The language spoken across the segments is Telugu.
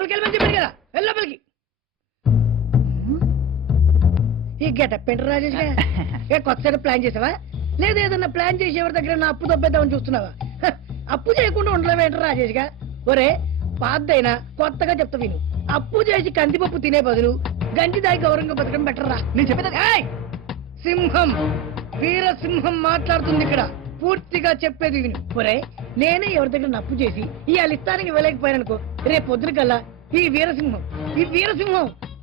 లోపలికి వెళ్ళమని చెప్పాడు కదా, వెళ్ళి లోపలికి. ఈ గెటప్ ఏంటి రాజేష్ గా? ఏ కొత్త ప్లాన్ చేసావా, లేదా ఏదన్నా ప్లాన్ చేసి ఎవరి దగ్గర నా అప్పు దొబ్బేద్దామని చూస్తున్నావా? అప్పు చేయకుండా ఉండలేమేంటి రాజేష్ గా? ఒరే పాతైనా కొత్తగా చెప్తా విను. అప్పు చేసి కందిపప్పు తినే బదులు గంజి దాగి గౌరవంగా బతకడం బెటర్ రా. నేను చెప్పేది సింహం, వీరసింహం మాట్లాడుతుంది ఇక్కడ. పూర్తిగా చెప్పేది విను. ఒరే నేనే ఎవరి దగ్గర అప్పు చేసి ఇవాళ ఇస్తానికి వెళ్ళలేకపోయాననుకో, రేపు పొద్దున కల్లా ఈ వీరసింహం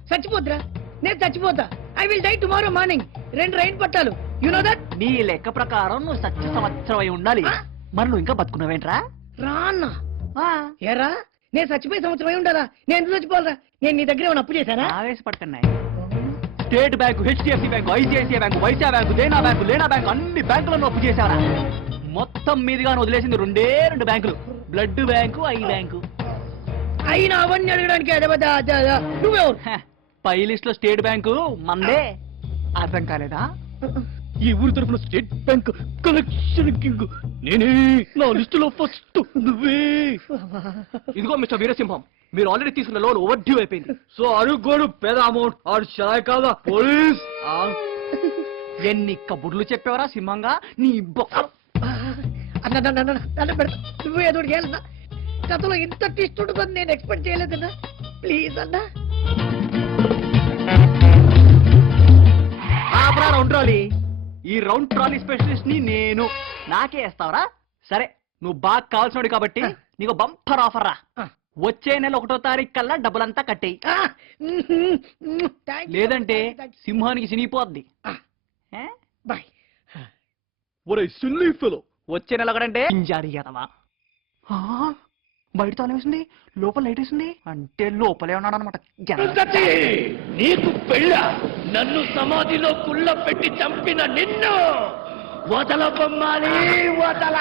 చచ్చిపోతురా. నేను చచ్చిపోతా. I will die tomorrow morning. 2 train పట్టాలు. You know that? నీ లెక్క ప్రకారం నువ్వు సత్య సంవత్సరం అయి ఉండాలి. మరి నువ్వు ఇంకా బతుకున్నావేంట్రా? రాన్నా ఏరా, నేను చచ్చిపోయే సంవత్సరం అయి ఉండాలా? నేను ఎందుకు చచ్చిపోవాలరా? నేను నీ దగ్గర ఏమైనా అప్పు చేశానా? ఆవేశపడుతున్నాయి. State Bank, HDFC bank, ICICI bank, Vysya bank, Dena bank, లేనా బ్యాంకు, అన్ని బ్యాంకులను అప్పు చేశారా? మొత్తం మీదుగా వదిలేసింది 2 బ్యాంకులు, బ్లడ్ బ్యాంకు, ఐ బ్యాంకు. అయినా అవన్నీ అడగడానికి నువ్వెవరు? పై లిస్ట్ లో స్టేట్ బ్యాంకు మందే. అర్థం కాలేదా? ఈ ఊరి తరఫున స్టేట్ బ్యాంక్ కలెక్షన్ కింగ్ నేనే. నా లిస్ట్ లో ఫస్ట్ నువ్వే. ఇదిగో మిస్టర్ వీరసింహం, మీరు ఆల్రెడీ తీసుకున్న లోన్ ఓవర్ డ్యూ అయిపోయింది. సో అడుగోడు పేద అమౌంట్ ఆడు షాయ్ కాదా పోలీస్. ఎన్ని కబుర్లు చెప్పేవరా సింహంగా నీ బొక్కలు. నువ్వు ఏదో చేయాలన్నా, కథలో ఇంత ట్విస్ట్ ఉంటుందని నేను ఎక్స్పెక్ట్ చేయలేదన్నా. ప్లీజ్ అన్నా. రౌండ్ ట్రాలీ, ఈ రౌండ్ ట్రాలీ స్పెషలిస్ట్ ని నేను. నాకే వేస్తావరా? సరే, నువ్వు బాగా కావాల్సినోడు కాబట్టి నీకు బంపర్ ఆఫర్ రా. వచ్చే నెల 1వ తారీఖు కల్లా డబ్బులంతా కట్టేయి, లేదంటే సింహానికి చినిగిపోద్ది. వచ్చే నెల ఒకటంటే ఇంజారీ కదవా? బయట తానేసింది, లోపల లైట్ వేసింది అంటే లోపలే ఉన్నాడు అనమాట. నీకు పెళ్ళ? నన్ను సమాధిలో కుళ్ళ పెట్టి చంపిన నిన్ను వదల బొమ్మాలి, వదల.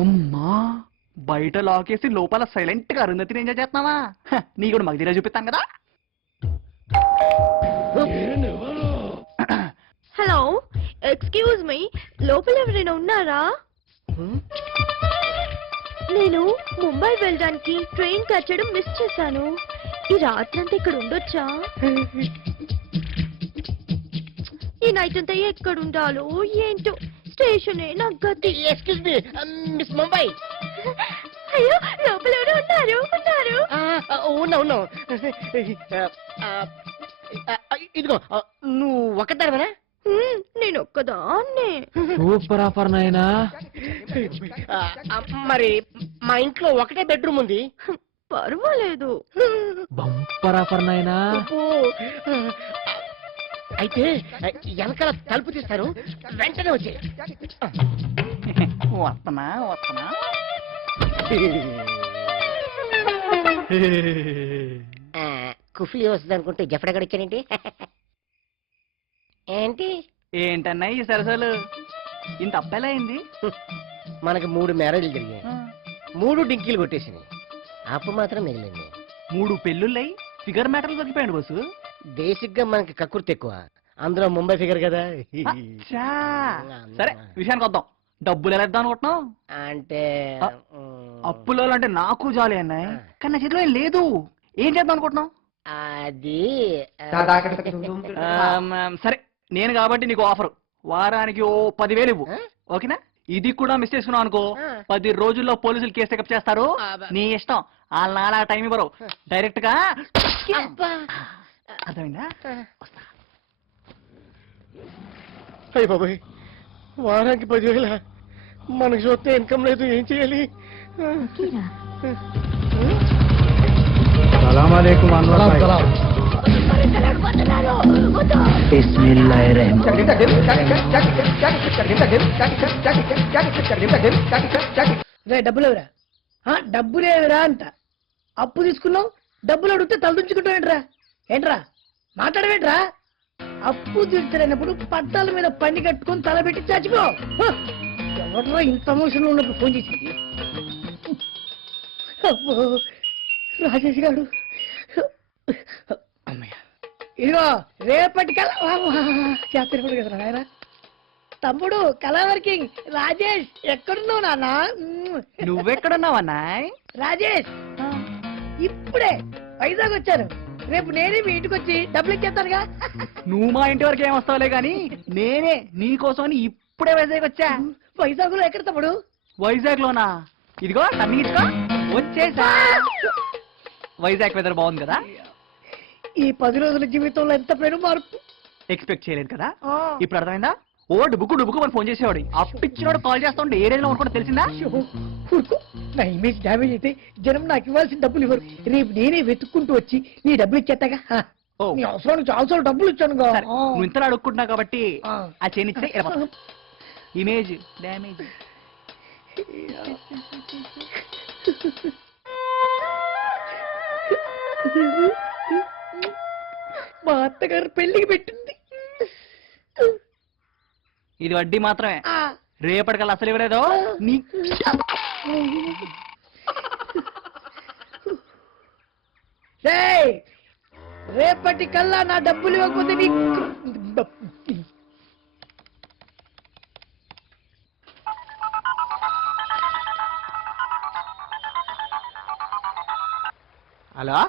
అమ్మా, బయట లాకేసి లోపల సైలెంట్ గా అరుంధతిని ఎంజాయ్ చేస్తున్నావా? నీ కూడా మగధీరా చూపిస్తాను కదా. హలో, ఎక్స్క్యూజ్ మీ, లోపల ఎవరైనా ఉన్నారా? నేను ముంబై వెళ్ళడానికి ట్రైన్ కట్టడం మిస్ చేశాను. ఈ రాత్రంతా ఇక్కడ ఉండొచ్చా? ఈ నైట్ అంతా ఎక్కడ ఉండాలో ఏంటో, స్టేషనే నా గతి. Excuse me miss Mumbai. అయ్యో, లోపల ఎవరు ఉన్నారు? ఉన్నా ఇదిగో, నువ్వు ఒక్కదానివేనా? నేను ఒక్కదాన్నే. సూపర్ ఆఫర్ నాయనా. మరి మా ఇంట్లో ఒకటే బెడ్రూమ్ ఉంది. పర్వాలేదు. బంపర్ ఆఫర్ నాయనా. అయితే వెనకాల తలుపు తీస్తారు, వెంటనే వచ్చే. వస్తున్నా. కుఫ్లీ వస్తుంది అనుకుంటే జఫడగడిచ్చానేంటి? ఏంటి ఏంటన్నా ఈ సరసాలు? ఇంత అబ్బాయిలా అయింది. మనకి 3 మ్యారేజ్లు జరిగాయి, 3 డింకీలు కొట్టేసినాయి. అప్పు మాత్రం మిగిలింది. 3 పెళ్ళుళ్ళై ఫిగర్ మ్యాటర్లు దొరికిపోయాడు బస్సు. బేసిక్ గా మనకి కక్కుర్తి ఎక్కువ, అందులో ముంబై ఫిగర్ కదా. సరే, విషయానికి వద్దాం. డబ్బులు ఎలా ఇద్దాం అనుకుంటున్నావు? అంటే అప్పులో అంటే నాకు జాలి అన్నాయి, కానీ నా చేతిలో ఏం లేదు. ఏం చేద్దాం అనుకుంటున్నావు? అది సరే, నేను కాబట్టి నీకు ఆఫర్. వారానికి ఓ 10,000 ఇవ్వు, ఓకేనా? ఇది కూడా మిస్ చేసుకున్నావు అనుకో, 10 రోజుల్లో పోలీసులు కేసు టేకప్ చేస్తారు. నీ ఇష్టం, వాళ్ళ నాలా టైం ఇవ్వరు, డైరెక్ట్ గా. అర్థమైందా? అయ్య బాబాయ్, వారానికి 10,000, మనకు చూస్తే ఇన్కమ్ లేదు, ఏం చేయాలి? డబ్బులేవురా? డబ్బులేవురా అంట. అప్పు తీసుకున్నావు, డబ్బులు అడిగితే తలదించుకుంటావేంట్రా? ఏంట్రా మాట్లాడవేంట్రా? అప్పు తీర్చలేనప్పుడు పట్టాల మీద పండి కట్టుకొని తలబెట్టి చచ్చిపో. ఎవర్రా ఇంత ఎమోషన్లో ఉన్నప్పుడు ఫోన్ చేసింది? అబ్బో, రాజేష్ గారు. అమ్మయ్య, ఇదిగో రేపటికల్లా చేస్తాడు కదా నాయన. తమ్ముడు కళా వర్కింగ్ రాజేష్ ఎక్కడున్నావు నాన్న? నువ్వెక్కడున్నావన్నా? రాజేష్ ఇప్పుడే వైజాగ్ వచ్చాను. రేపు నేనే మీ ఇంటికి వచ్చి డబ్బులు ఇచ్చేస్తానుగా. నువ్వు మా ఇంటి వరకు ఏమొస్తావులే గాని నేనే నీ కోసం ఇప్పుడే వైజాగ్ వచ్చా. వైజాగ్ లో ఎక్కడ తమ్ముడు? వైజాగ్ లోనా? ఇదిగో టర్నింగ్ ఇచ్చుకో, వచ్చేసా. వైజాగ్ వెదర్ బాగుంది కదా? ఈ 10 రోజుల జీవితంలో ఎంత పెను మార్పు. ఎక్స్పెక్ట్ చేయలేదు కదా? ఆ. ఇప్పుడు అర్థమైందా? ఓ డుబుకు అని ఫోన్ చేసేవాడు. అప్పిచ్చినోడు కాల్ చేస్తా ఉంటే ఏ రేంజ్ లో కూడా తెలిసిందా? అయ్యో, ఊరుకో. నా ఇమేజ్ డ్యామేజ్ అయితే జనం నాకు ఇవ్వాల్సిన డబ్బులు ఇవ్వరు. రేపు నేనే వెతుక్కుంటూ వచ్చి నీ డబ్బులు ఇచ్చేస్తాగా. ఓ. నీ అవసరానికి చాలా డబ్బులు ఇచ్చాను. సరే, నువ్వు ఇంతలో అడుక్కుంటున్నావు కాబట్టి ఆ. ఆ చైన్ ఇచ్చే ఇమేజ్ డ్యామేజ్. మా అత్తగారు పెళ్లికి పెట్టింది. ఇది వడ్డీ మాత్రమే. ఆ. రేపటికల్లా అసలు ఇవ్వలేదో నీ రేయ్, రేపటి కల్లా నా డబ్బులు ఇవ్వకపోతే నీకు హలో.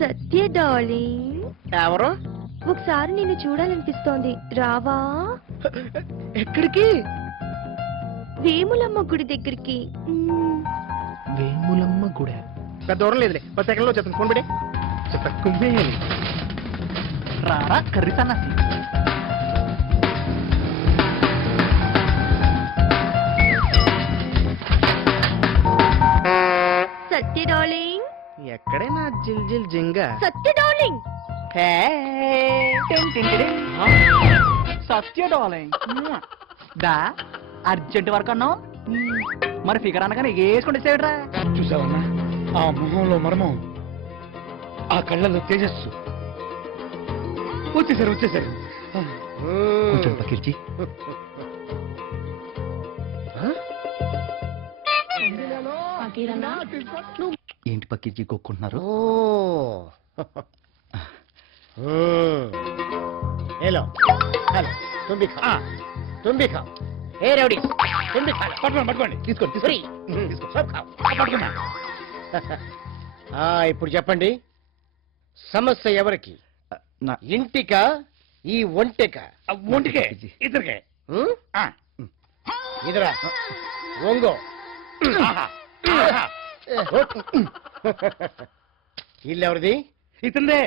సత్య డార్లింగ్, ఎవరు? ఒకసారి నిన్ను చూడాలనిపిస్తోంది, రావా? ఎక్కడికి? వేములమ్మ గుడి దగ్గరికి. వేములమ్మ గుడి. పెద్ద దూరం లేదులే, 10 సెకండ్లో చెప్తాను. ఫోన్ పెట్టి చెప్తా. కుమ్మేయాలి. రారా కర్రీ సన్నాసి. సత్య డార్లింగ్, ఎక్కడే నా జిల్ జిల్ జింగా? సత్య డార్లింగ్. సత్య డార్లింగ్. దా అర్జెంట్ వర్క్ అన్నావు, మరి ఫిగర్ అనగానే వేసుకుంటే సేవడ్రా. చూసావన్నా ఆ మొహంలో మర్మం, ఆ కళ్ళల్లో తేజస్సు. వచ్చేసారు. కొంచెం పకిర్చి. ఏంటి పకిర్చి కొక్కుంటున్నారు? हेलो हेलो तुम भी खाओ तुम भी खाओ ए रेवड़ी तुम भी खा लो పట్టుకోండి తీసుకోండి ఫ్రీ सब खाओ ఇప్పుడు చెప్పండి, సమస్య ఎవరికి? ఇంటిక ఈ ఒంటిక? ఒంటికే ఇద్దరికే. ఇదరా ఒంగో. ఇల్లు ఎవరిది? ఇతందే.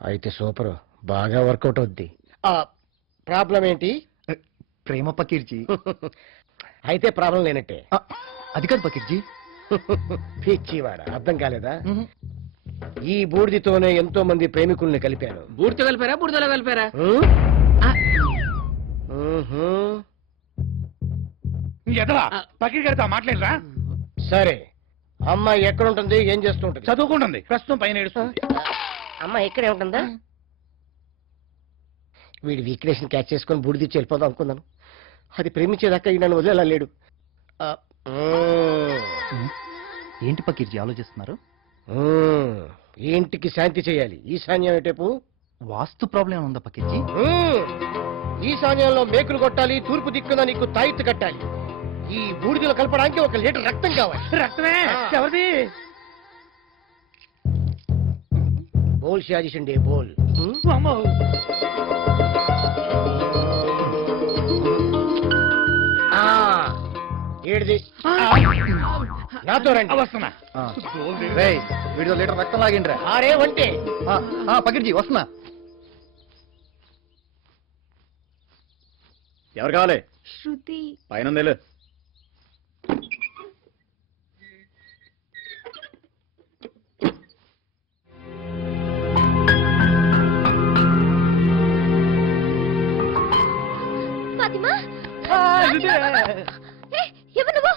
అయితే సూపర్, బాగా వర్కౌట్ అవుద్ది. ప్రాబ్లం ఏంటి? ప్రేమ పకీర్జీ. అయితే ప్రాబ్లం లేనట్టే. అది కాదు పకీర్జీ. పిచ్చివాడ, అర్థం కాలేదా? ఈ బూడిదితోనే ఎంతో మంది ప్రేమికుల్ని కలిపారు. బూడితో కలిపారా? బూడిదలో కలిపారా? ఎదవా పక్కకి కడితే మాట్లాడరా? సరే, అమ్మాయి ఎక్కడ ఉంటుంది, ఏం చేస్తుంటుంది? చదువుకుంటుంది, ప్రస్తుతం పైన ఏడుస్తుంది. అమ్మాయి ఇక్కడే ఉంటుందా? వీడి వీక్నెస్ క్యాచ్ చేసుకొని బూడిదిచ్చి వెళ్ళిపోదాం అనుకున్నాను. అది ప్రేమించేదాకా ఈ నన్ను వదిలేలా లేడు. ఏంటి పకీర్జీ ఆలోచిస్తున్నారు? ఈ ఇంటికి శాంతి చేయాలి. ఈశాన్యం ఏటేపు? వాస్తు ప్రాబ్లం ఉందా పకీర్జీ? ఈశాన్యంలో మేకులు కొట్టాలి, తూర్పు దిక్కున నీకు తాయిత్తు కట్టాలి. ఈ బూడిదలో కలపడానికి 1 లీటర్ రక్తం కావాలి. రక్తమే ఎవరిది? బోల్ షాజిషండి బోల్. అమ్మో. ఏడిది నాతో రండి. వస్తున్నా. వీడితో లీటర్ రక్తం లాగిండ్రా. ఆరే వంటే పకీర్జీ వస్తున్నా. ఎవరు కావాలి? శృతి. పైన ఉంది. ఫాతిమా, ఎవరు నువ్వు?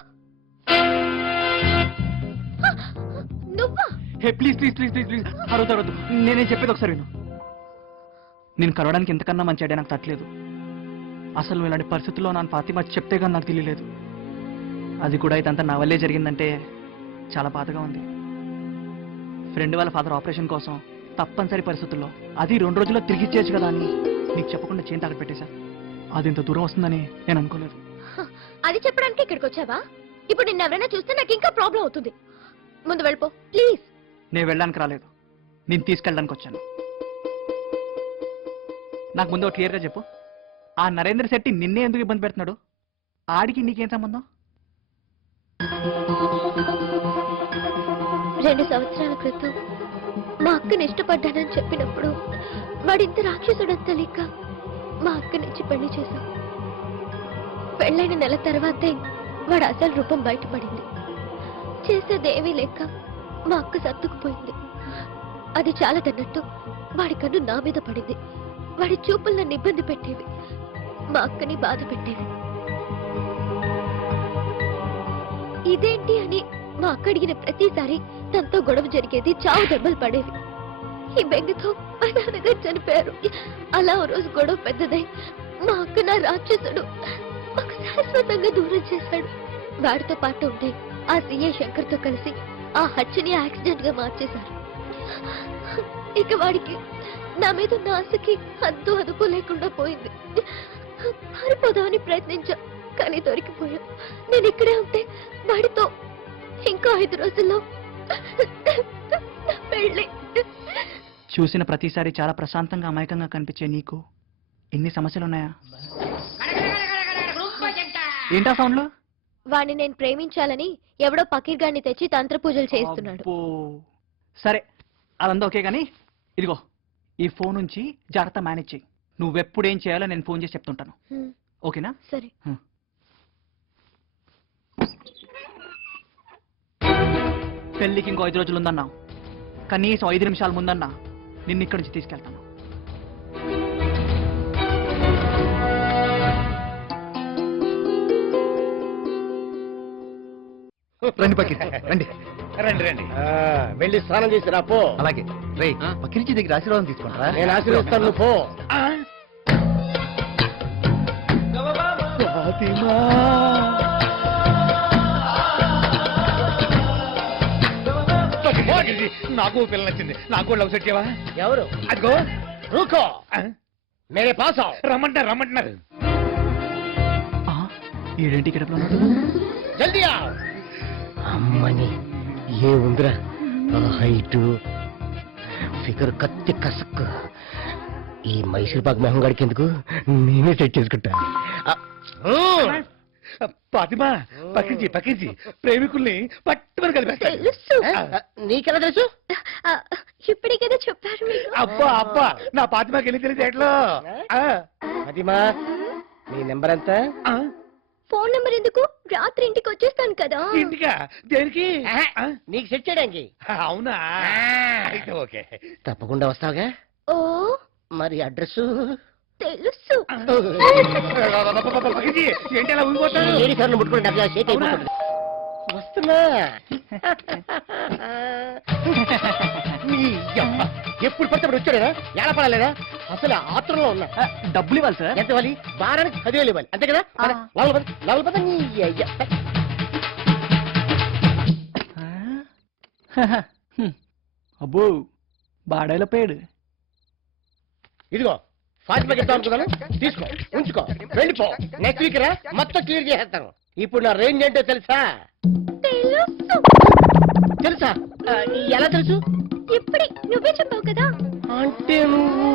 నువ్వా? Hey please please please please please అరవద్దు. నేనే చెప్పేది ఒకసారి విను. నేను కలవడానికి ఎంతకన్నా మంచి ఐడియా నాకు తట్టలేదు. అసలు ఇలాంటి పరిస్థితుల్లో నన్ను ఫాతిమా చెప్తే కానీ నాకు తెలియలేదు. అది కూడా ఇదంతా నా వల్లే జరిగిందంటే చాలా బాధగా ఉంది. ఫ్రెండ్ వాళ్ళ ఫాదర్ ఆపరేషన్ కోసం తప్పనిసరి పరిస్థితుల్లో అది 2 రోజుల్లో తిరిగి ఇచ్చేయచ్చు కదా అని నీకు చెప్పకుండా చేయి తాగట్టు పెట్టేశా. అది ఇంత దూరం వస్తుందని నేను అనుకోలేదు. అది చెప్పడానికి ఇక్కడికి వచ్చావా? ఇప్పుడు నిన్న ఎవరైనా చూస్తే నాకు ఇంకా ప్రాబ్లం అవుతుంది. ముందు వెళ్ళిపో ప్లీజ్. నేను వెళ్ళడానికి రాలేదు, నేను తీసుకెళ్ళడానికి వచ్చాను. నాకు ముందు క్లియర్గా చెప్పు, ఆ నరేంద్ర శెట్టి నిన్నే ఎందుకు ఇబ్బంది పెడుతున్నాడు? ఆడికి నీకేం సంబంధం? 2 సంవత్సరాల క్రితం మా అక్కని ఇష్టపడ్డానని చెప్పినప్పుడు వాడింత రాక్షసుడని తెలియక మా అక్కనిచ్చి పెళ్లి చేశాం. పెళ్ళైన నెల తర్వాతే వాడు అసలు రూపం బయటపడింది. చేసేదేమీ లేక మా అక్క సత్తుకుపోయింది. అది చాలా తన్నట్టు వాడి కన్ను నా మీద పడింది. వాడి చూపులు నన్ను ఇబ్బంది పెట్టేవి, మా అక్కని బాధ పెట్టేవి. ఇదేంటి అని మా అక్క అడిగిన ప్రతిసారి తనతో గొడవ జరిగేది, చావు దెబ్బలు పడేవి. ఈ బెంగతో మా నాన్నగారు చనిపోయారు. అలా ఓ రోజు గొడవ పెద్దదై మా అక్క నా రాక్షసుడు మాకు శాశ్వతంగా దూరం చేశాడు. వాడితో పాటు ఉండే ఆ సీఏ శంకర్తో కలిసి ఆ హత్యని యాక్సిడెంట్ గా మార్చేశారు. ఇక వాడికి నా మీద ఉన్న ఆశకి హద్దు అదుపు లేకుండా పోయింది. పారిపోదామని ప్రయత్నించా, కానీ దొరికిపోయా. నేను ఇక్కడే ఉంటే వాడితో ఇంకా 5 రోజుల్లో నా పెళ్లి. చూసిన ప్రతిసారి చాలా ప్రశాంతంగా అమాయకంగా కనిపించే నీకు ఇన్ని సమస్యలున్నాయా? ఏంటా సౌండ్లు? వాడిని నేను ప్రేమించాలని ఎవడో పకీర్గాన్ని తెచ్చి తంత్ర పూజలు చేస్తున్నాడు. అబ్బో. సరే అదంతా ఓకే కానీ ఇదిగో ఈ ఫోన్ నుంచి జాగ్రత్త మేనేజ్ చెయ్యి. నువ్వెప్పుడు ఏం చేయాలో నేను ఫోన్ చేసి చెప్తుంటాను. ఓకేనా? సరే. పెళ్ళికి ఇంకో 5 రోజులు ఉందన్నా, కనీసం 5 నిమిషాల ముందన్నా నిన్ను ఇక్కడి నుంచి తీసుకెళ్తాను. రండి పక్కించి రండి. రండి రండి. వెళ్ళి స్నానం చేసి రా పో. అలాగే రేయ్ పక్కించి దగ్గర ఆశీర్వాదం తీసుకుంటారా? నేను ఆశీర్వదిస్తాను, నువ్వు పో. నాకు పిల్ల నచ్చింది, నాకు లవ్ సెట్ చేయవా? ఎవరు? అదిగో రూకో, మేరే పాస్ ఆవ్. రమ్మంటారు రమ్మంటున్నారు. ఏడేంటి ఇక్కడ జల్దీ ఆవ్. అమ్మని ఏ ఉందిరా, హైటు ఫిగర్ కత్తి కసక్కు. ఈ మైసూర్పాక్ మెహం గడికి ఎందుకు, నేనే సెట్ చేసుకుంటా. ఫాతిమా పక్కించి పక్కించి ప్రేమికుల్ని పట్టుమని కలిపేస్తాడు. తెలుసు. నీకెలా తెలుసు? ఇప్పుడే కదా చెప్పారు మీరు. అబ్బా అబ్బా, నా ఫాతిమాకి వెళ్ళి తెలిసి ఎట్లో. ఫాతిమా, నీ నెంబర్ ఎంత? ఫోన్ నెంబర్ ఎందుకు? రాత్రి ఇంటికి వచ్చేస్తాను కదా. ఇంటికా? దేనికి? నీకు సెట్ చేయడానికి. అవునా, అయితే ఓకే. తప్పకుండా వస్తావుగా. ఓ మరి అడ్రస్ తెలుసు. పక్కించి ఏంటి అలా ఊగిపోతాడు? ఏడి సార్లు ముట్టుకుని డబ్బా షేక్ అయిపోతుంది. వస్తున్నా. నీ యమ్మ, ఎప్పుడు పడితే అప్పుడు వచ్చాడేనా? ఎలా పడలేదా? అసలు ఆత్రంలో ఉన్నా. డబ్బులు ఇవ్వాలి సార్. ఎంత ఇవ్వాలి? వారానికి 10,000 ఇవ్వాలి, అంతే కదా? నలభై నీ అయ్యా. అబ్బో బాడైల పేడు. ఇదిగో ఫాతిమాకి ఇద్దాం అనుకున్నాను, తీసుకో, ఉంచుకో, వెళ్ళిపో. నెక్స్ట్ వీక్ రా, మొత్తం క్లియర్ చేసేస్తాను. ఇప్పుడు నా రేంజ్ ఏంటో తెలుసా? తెలుసు. తెలుసా? ఎలా తెలుసు? ఇప్పుడే నువ్వే చెప్పావు కదా. అంటే నువ్వు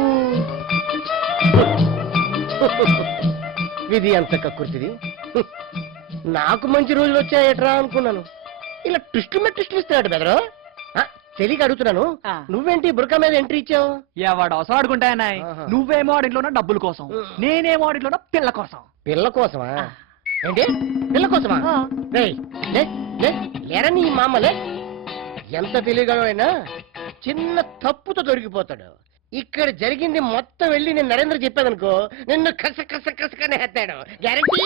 విధి అంత కక్కుర్తిది. నాకు మంచి రోజులు వచ్చాయట్రా అనుకున్నాను. ఇలా ట్విస్టులు ఇస్తున్నాడు బెదరు. తెలియక అడుగుతున్నాను, నువ్వేంటి బుర్కా మీద ఎంట్రీ ఇచ్చావు? ఎవడు అవసరం అడుకుంటాయన్నాయ్. ఆహా. నువ్వేమో ఆడిట్లోనా డబ్బుల కోసం, నేనేమో ఆడిట్లోనా పిల్ల కోసం. పిల్ల కోసమా? ఏంటి పిల్ల కోసమా? రేయ్, లే, లే, లేరా నీ మామలే. ఎంత తెలియగలవైనా చిన్న తప్పుతో దొరికిపోతాడు. ఇక్కడ జరిగింది మొత్తం వెళ్ళి నేను నరేంద్ర చెప్పాదనుకో, నిన్ను కసకనే హెత్తాడు, గ్యారంటీ.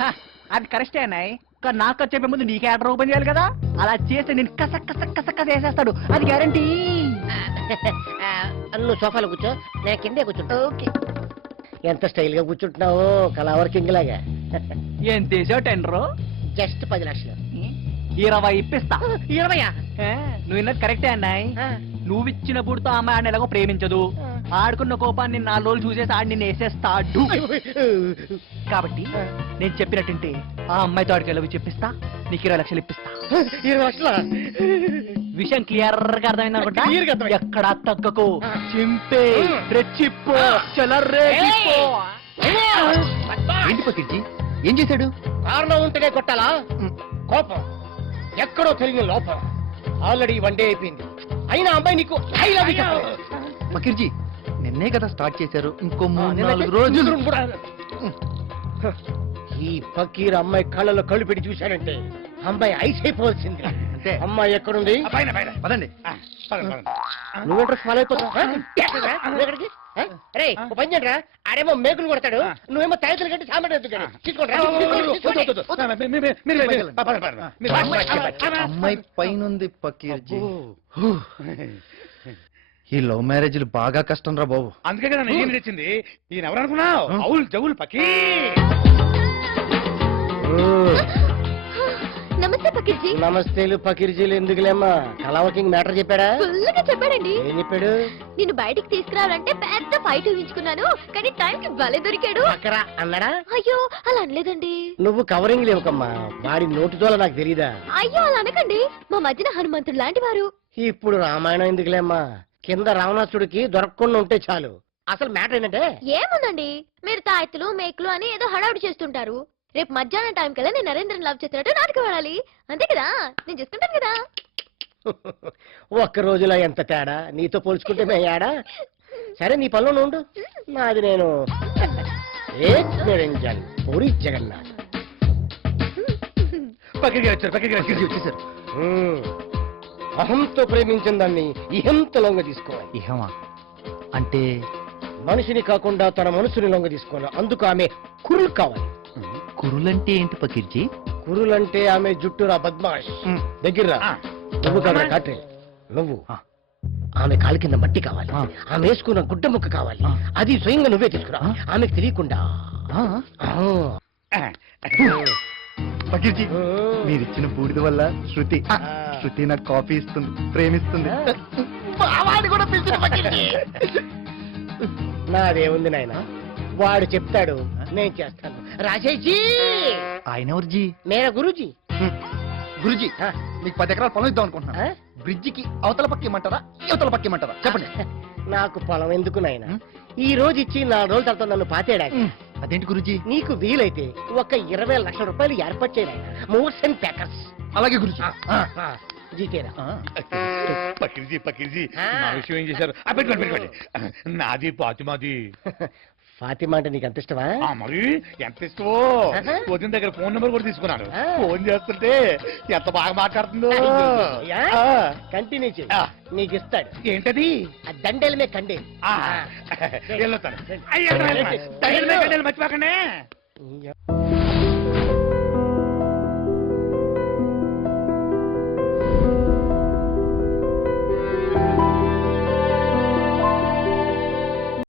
హ, అది కరెక్టే అన్నాయ్. కానీ నాకు చెప్పే ముందు నీకే ఆర్డర్ ఓపెన్ చేయాలి కదా. అలా చేస్తే నేను కస వేసేస్తాడు, అది గ్యారంటీ. నువ్వు సోఫాలో కూర్చో, నేను కిందే కూర్చుంటా. ఓకే. ఎంత స్టైల్ గా కూర్చుంటున్నావు, కలవర్ కింగ్ లాగా. ఏం తీసావు టెండరు? జస్ట్ 10 లక్షలు. 20 ఇప్పిస్తా. 20? నువ్వు విన్నది కరెక్టే అన్నాయ్. నువ్వు ఇచ్చిన పుడితో అమ్మాయి ఆడిని ఎలాగో ప్రేమించదు. ఆడుకున్న కోపాన్ని 4 రోజులు చూసేసి ఆడి నిన్ను వేసేస్తాడు. కాబట్టి నేను చెప్పినట్టుంటే ఆ అమ్మాయితో ఆడికి వెళ్ళవి చెప్పిస్తా, నీకు 20 లక్షలు ఇప్పిస్తా. 20 లక్షల విషయం క్లియర్ గా అర్థమైంది అనుకుంటా. Clear గా అర్థమైంది. ఎక్కడా తగ్గకు, చింపే రెచ్చిప్పో చెలర్రే. ఏంటి పకిర్జీ ఏం చేశాడు? కారణం ఉంటేనే కొట్టాలా? కోపం ఎక్కడో తెలియని లోపం. ఆల్రెడీ 1 డే అయిపోయింది, అయినా అమ్మాయి నీకు I love you చెప్పలేదు. పకిర్జీ నిన్నే కదా స్టార్ట్ చేశారు, ఇంకో నిన్నైతే 3-4 రోజులు. ఈ ఫకీర్ అమ్మాయి కళ్ళలో కళ్ళు పెట్టి చూశాడంటే అమ్మాయి ఐస్ అయిపోవాల్సింది. అంతే. అమ్మాయి ఎక్కడుంది? పదండి. నువ్వు ఇంట్రెస్ట్ ఫాలో అయిపోతావు. రే పని చేయరా, ఆడేమో మేకులు కొడతాడు, నువ్వేమో తయారు కట్టి సామాన్ అమ్మాయి పైనుంది పకీర్జీ. ఈ లవ్ మ్యారేజ్లు బాగా కష్టం రా బాబు. అందుకే కదా నేను తెచ్చింది. ఈయన ఎవరు అనుకున్నావు? అవుల్ జవుల్ పకి. నమస్తే పకీర్జీ. నమస్తేలు పకీర్జీలు ఎందుకులేమ్మా, కళావకింగ్ మ్యాటర్ చెప్పాడా? ఫుల్గా చెప్పాడండి. ఏం చెప్పాడు? నిన్ను బయటికి తీసుకురావాలంటే పెద్ద ఫైట్ ఊహించుకున్నాను, కానీ టైంకి భలే దొరికాడు. అక్కరా అన్నాడా? అయ్యో అలా అనలేదండి. నువ్వు కవరింగ్ లేవుకమ్మా, వాడి నోటితోల నాకు తెలీదా? అయ్యో అలా అనకండి, మా మధ్యన హనుమంతుడు లాంటి వారు. ఇప్పుడు రామాయణం ఎందుకులేమ్మా, కింద రావణాసుడికి దొరకకుండా ఉంటే చాలు. అసలు మ్యాటర్ ఏంటంటే ఏముందండి, మీరు తాయెత్తులు మేకులు అని ఏదో హడావుడి చేస్తుంటారు. రేపు మధ్యాహ్నం టైం కల్లా నేను నరేంద్రని లవ్ చేస్తున్నట్టు నాటకం ఆడాలి, అంతే కదా? నేను చేసుకుంటాను కదా. ఒక్క రోజులో ఎంత తేడా, నీతో పోల్చుకుంటే మే ఏడా? సరే నీ పనిలో ఉండు, నాది నేను. ఏక్ నిరంజన్ పూరి జగన్నాథ్. పకిరి వచ్చారు, పకిరి వచ్చేసారు. అహంతో ప్రేమించిన దాన్ని ఇహంతో లొంగ తీసుకోవాలి. ఇహమా అంటే మనిషిని కాకుండా తన మనసుని లొంగ తీసుకోవాలి. అందుకు ఆమె కురులు కావాలి. కురులంటే ఏంటి పకీర్జీ? కురులంటే ఆమె జుట్టురా బద్మాష్. దగ్గర నువ్వు కదా కాట్రే, నువ్వు ఆమె కాలి కింద మట్టి కావాలి, ఆమె వేసుకున్న గుడ్డ ముక్క కావాలి, అది స్వయంగా నువ్వే తీసుకురా, ఆమెకు తెలియకుండా. పకీర్జీ మీరిచ్చిన బూడిద వల్ల శృతి నాకు కాఫీ ఇస్తుంది, ప్రేమిస్తుంది. నాదేముంది నాయన, వాడు చెప్తాడు, నేను చేస్తాను. రాజేష్ ఆయన ఎవరిజీ? మేరా గురూజీ. గురుజీ మీకు 10 ఎకరాల పొలం ఇద్దాం అనుకుంటున్నా. బ్రిడ్జికి అవతల పక్క ఇమ్మంటారా, యువతల పక్క ఇమ్మంటారా చెప్పండి. నాకు పొలం ఎందుకు నాయన, ఈ రోజు ఇచ్చి 4 రోజుల తర్వాత నన్ను పాతేడా. అదేంటి గురుజీ? నీకు వీలైతే ఒక 20 లక్షల రూపాయలు ఏర్పాటు చేయాలి. Moves and packers. అలాగే గురుజీ. జీతేరా. పకిరిజీ పకిరిజీ నా విషయం ఏం చేశారు? పెట్టుకోండి. నాది పాతిమాది. ఫాతిమా అంటే నీకు అంత ఇష్టమా? మరి ఎంత ఇష్టమో. వదిన దగ్గర ఫోన్ నెంబర్ కూడా తీసుకున్నాను. ఫోన్ చేస్తుంటే ఎంత బాగా మాట్లాడుతుందో. కంటిన్యూ చేయి, నీకు ఇస్తాడు. ఏంటది? ఆ దండేలమే కండే. వెళ్ళొస్తాను. మర్చిపోకండి.